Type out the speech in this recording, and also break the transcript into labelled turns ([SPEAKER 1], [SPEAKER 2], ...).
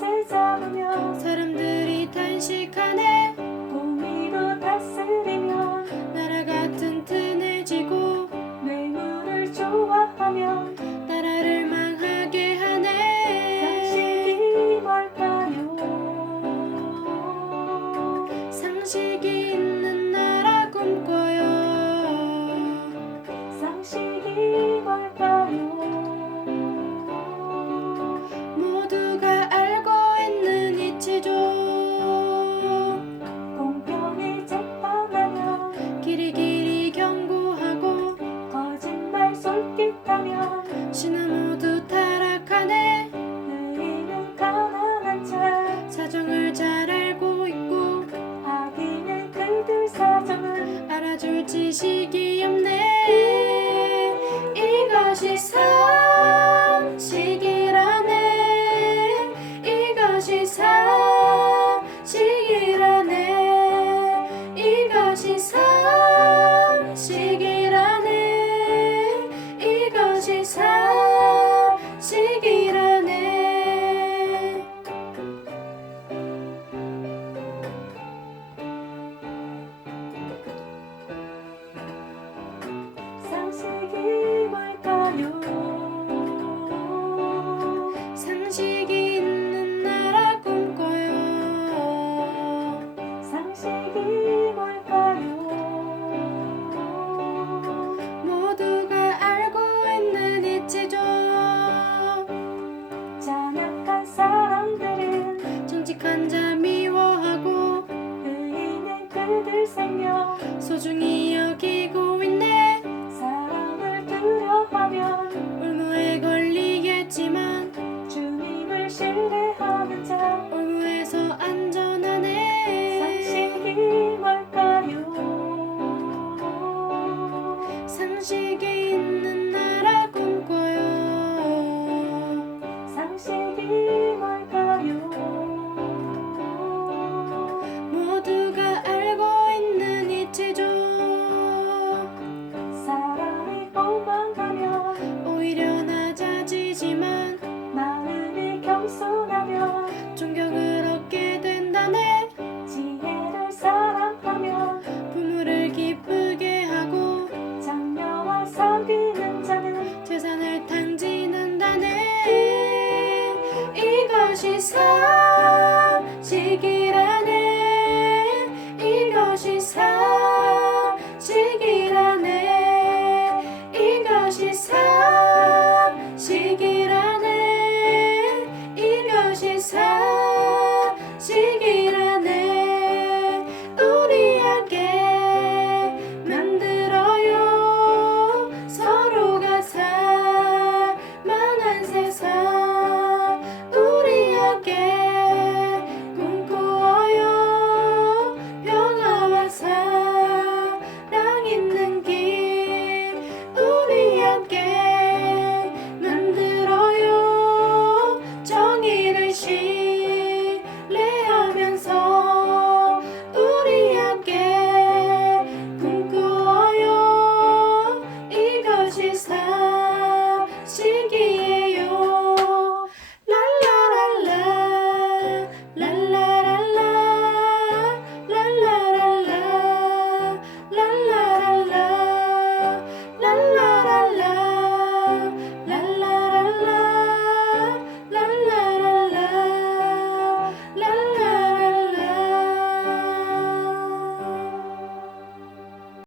[SPEAKER 1] 탓을 잡으며
[SPEAKER 2] 사람들이 탄식하네.
[SPEAKER 1] 공의로 다스리면
[SPEAKER 2] 나라가 튼튼해지고
[SPEAKER 1] 뇌물을 좋아하면
[SPEAKER 2] 나라를 망하게 하네. 상식이
[SPEAKER 1] 뭘까요?
[SPEAKER 2] 상식이 지식이 소중히 여기고 있네.
[SPEAKER 1] 사랑을 두려워하면
[SPEAKER 2] 올무에 걸리겠지만
[SPEAKER 1] 주님을 신뢰하는 자
[SPEAKER 2] 올무에서 안전하네. 상식이
[SPEAKER 1] 뭘까요?
[SPEAKER 2] 상식이 기쁘게 하고
[SPEAKER 1] 장녀와 사귀는 자는
[SPEAKER 2] 재산을 탕진한다네. 이것이 사랑